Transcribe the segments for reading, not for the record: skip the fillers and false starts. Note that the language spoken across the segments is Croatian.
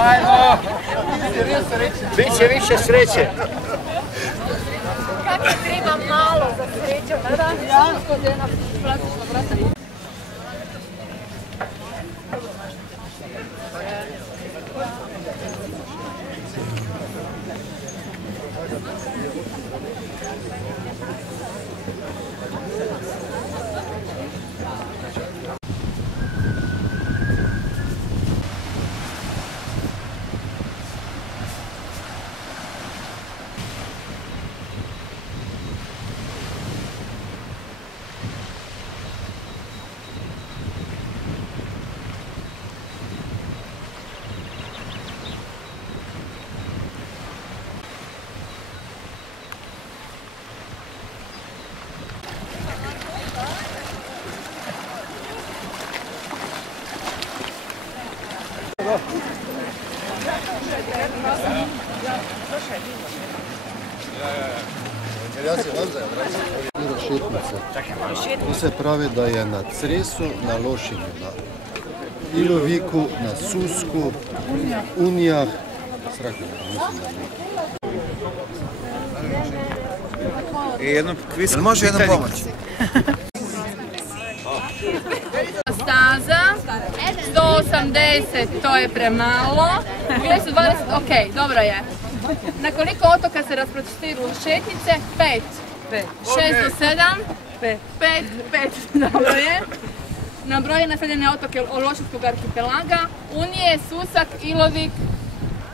Ajmo! Biće više sreće. Kako treba malo za sreću, da? Kod jedna plastična vrata. Tu se pravi da je na Cresu, na Lošinju, na Iloviku, na Susku, Unijah, Može jednom pomoć? Staza, 180 to je premalo, 220, ok, dobro je. Na koliko otoka se rasprostiru šetnice? 5. 6 do 7? 5, dobro je. Na broje naseljene otoke Lošinjskog arhipelaga, Unije, Susak, Ilovik,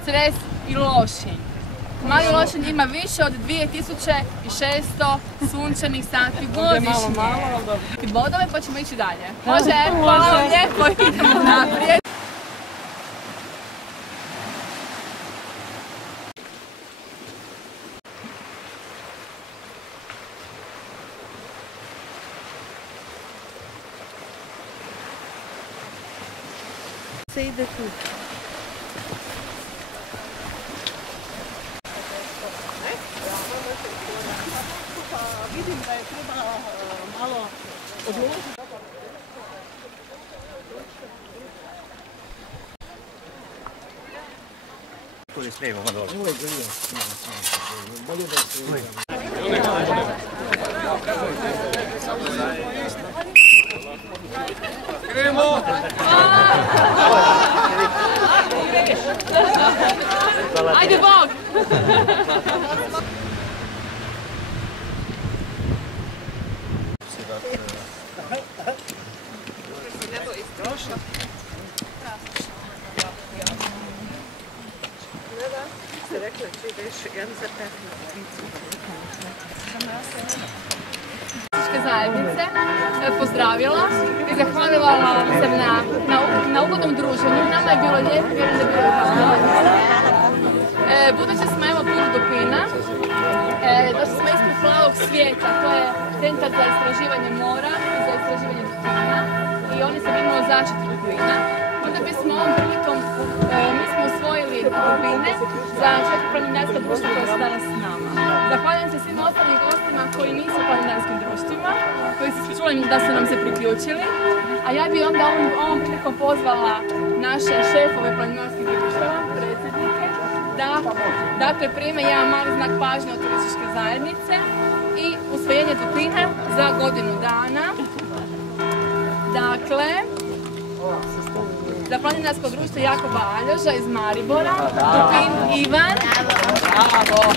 Cres i Lošinj. Mali Lošinj ima više od 2600 sunčanih sati godišnje. I bodove pa ćemo ići dalje. Može, hvala vam lijepo, idemo naprijed. Se ide tu. Vidim da je treba malo odložiti. Kudi slijemo, ma dole. Krenemo! Ajde Bog! Zajednice pozdravila i zahvalila sam na ugodnom druženju. Nama je bilo lijepo, vjerujem da je bilo budući smo evo put do Pina, došli smo ispred Plavog svijeta, to je centar za istraživanje mora i za istraživanje dupina i oni se brinu o zaštiti dupina. Onda bismo ovom prilikom, mi smo usvojili dupine za čak planinarska društva koja su danas s nama. Zahvaljujem se svim ostalim gostima koji nisu planinarskim društvima, koji su čuli da su nam se priključili, a ja bih onda ovom prilikom pozvala naše šefove planinarskih društava, predsjednike, da pripreme jedan mali znak pažnje od turističke zajednice i usvojenje dupine za godinu dana. Dakle, za planinarsko društvo Jakoba Aljoža iz Maribora, Dupin Ivan. Bravo!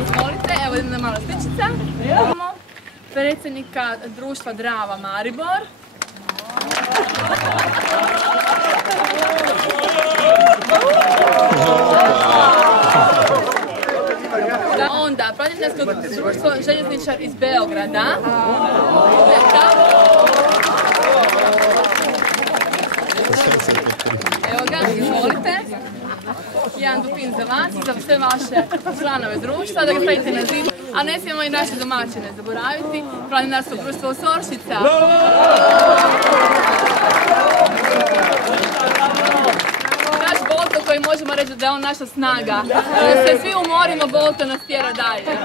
Izvolite, evo jedna mala sličica. Imamo predsjednika društva Drava Maribor. Onda planinarsko društvo Željezničar iz Beograda. Evo ga, izvolite. Jedan dupin za vas i za sve vaše članove društva, da ga stavite na zid. A ne smijemo i naše domaćine zaboraviti. Planinarsko društvo Soršica. Naš Bolto koji možemo reći da je on naša snaga. Da se svi umorimo, Bolto nas tjera dalje.